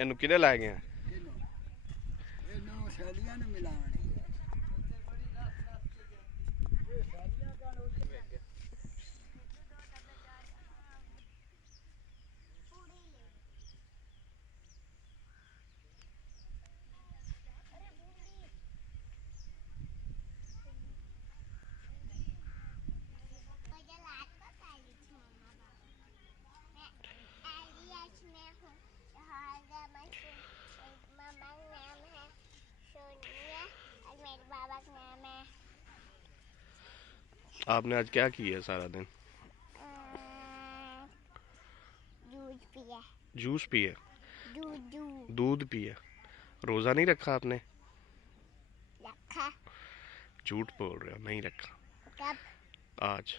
ਇਹਨੂੰ ਕਿਹਦੇ ਲੈ ਗਏ? ਇਹਨੂੰ ਸੈਲੀਆਂ ਨੂੰ ਮਿਲਾਉਣ आपने आज क्या किया सारा दिन? दूध पिया। जूस पिए? दूध दूध पिए? रोज़ा नहीं रखा आपने? रखा। झूठ बोल रहे हो, नहीं रखा। कब? आज।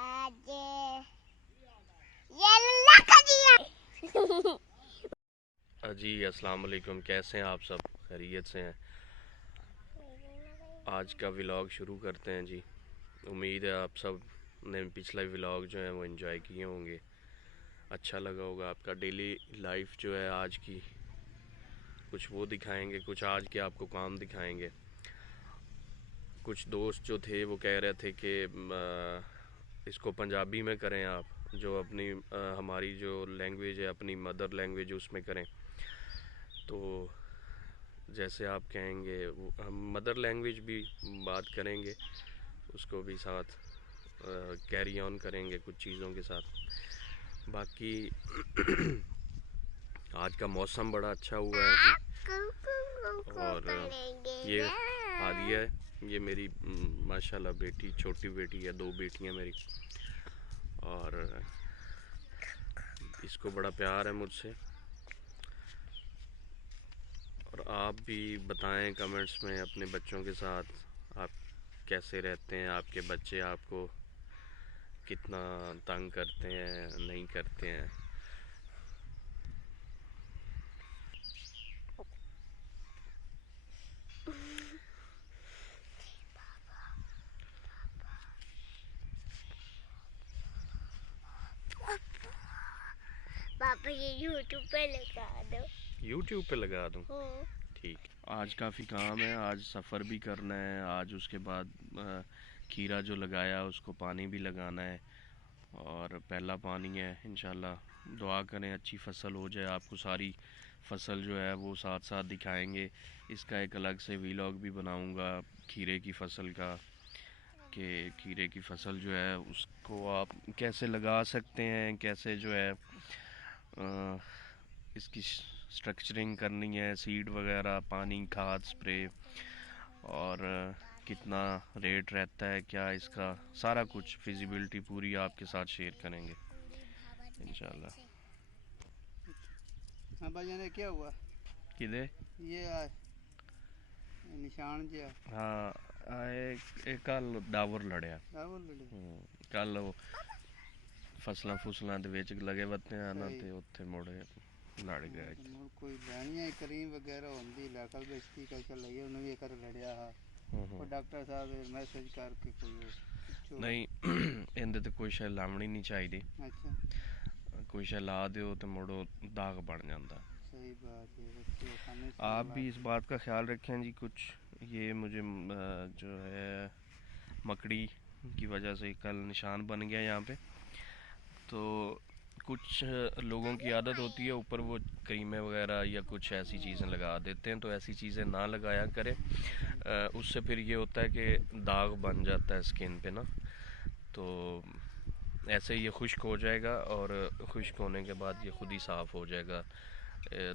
आज ये रखा दिया। जी अस्सलाम वालेकुम, कैसे हैं आप सब? खैरियत से हैं? आज का व्लॉग शुरू करते हैं जी। उम्मीद है आप सब ने पिछला व्लॉग जो है वो एंजॉय किए होंगे, अच्छा लगा होगा। आपका डेली लाइफ जो है आज की कुछ वो दिखाएंगे, कुछ आज के आपको काम दिखाएंगे। कुछ दोस्त जो थे वो कह रहे थे कि इसको पंजाबी में करें आप, जो अपनी हमारी जो लैंग्वेज है, अपनी मदर लैंग्वेज उसमें करें। तो जैसे आप कहेंगे हम मदर लैंग्वेज भी बात करेंगे, उसको भी साथ कैरी ऑन करेंगे कुछ चीज़ों के साथ। बाकी आज का मौसम बड़ा अच्छा हुआ है जी। और ये हादिया है, ये मेरी माशाल्लाह बेटी, छोटी बेटी है, 2 बेटियां मेरी, और इसको बड़ा प्यार है मुझसे। और आप भी बताएं कमेंट्स में अपने बच्चों के साथ आप कैसे रहते हैं, आपके बच्चे आपको कितना तंग करते हैं, नहीं करते हैं। पापा ये यूट्यूब पे लगा दो। यूट्यूब पे लगा दूँ? ठीक। आज काफ़ी काम है, आज सफ़र भी करना है, आज उसके बाद खीरा जो लगाया उसको पानी भी लगाना है, और पहला पानी है। इंशाल्लाह दुआ करें अच्छी फ़सल हो जाए, आपको सारी फ़सल जो है वो साथ साथ दिखाएंगे। इसका एक अलग से व्लॉग भी बनाऊंगा खीरे की फ़सल का, कि खीरे की फ़सल जो है उसको आप कैसे लगा सकते हैं, कैसे जो है इसकी स्ट्रक्चरिंग करनी है, सीड वगैरह, पानी, खाद, स्प्रे, और कितना रेट रहता है, क्या इसका सारा कुछ फिजिबिलिटी पूरी आपके साथ शेयर करेंगे इंशाल्लाह। हाँ भाई, ने क्या हुआ? किधे ये निशान जो हाँ एक कल डावर लड़िया, कल वो फसलां फुसलां दे विच लगे वत्ते आना ते उत्थे मुड़े लड़ गए। कोई लैनी है करीम वगैरह होंदी लैकल बेचती कल चल लगी उन्हें भी कर लड़िया हा। और डॉक्टर साहब मैसेज करके कोई नहीं इहदे ते कोई शै लावनी नहीं चाहिदी। अच्छा, कोई शै ला दिओ ते मुड़ो दाग बन जाता। सही बात है। आप भी इस बात का ख्याल रखें जी। कुछ ये मुझे जो है मकड़ी की वजह से कल निशान बन गया यहाँ पे। तो कुछ लोगों की आदत होती है ऊपर वो क्रीमें वगैरह या कुछ ऐसी चीज़ें लगा देते हैं, तो ऐसी चीज़ें ना लगाया करें। उससे फिर ये होता है कि दाग बन जाता है स्किन पे ना, तो ऐसे ये खुश्क हो जाएगा, और खुश्क होने के बाद ये खुद ही साफ़ हो जाएगा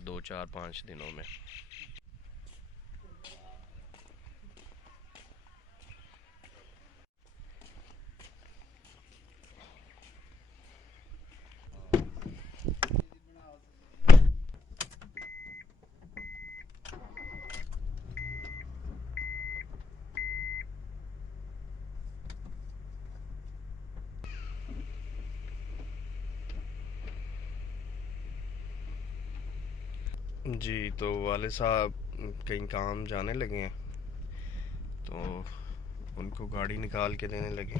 2 4 5 दिनों में। जी तो वाले साहब कहीं काम जाने लगे हैं, तो उनको गाड़ी निकाल के देने लगे।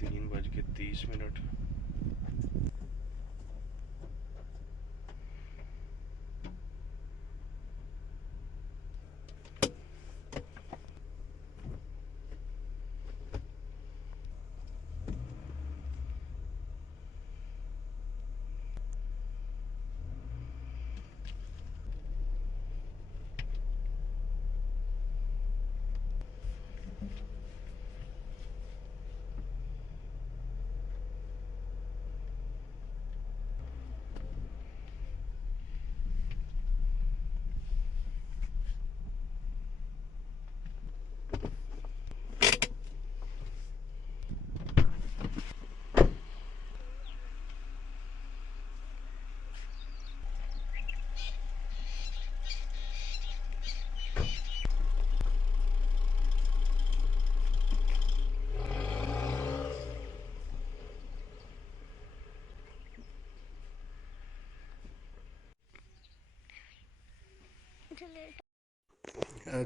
3:30.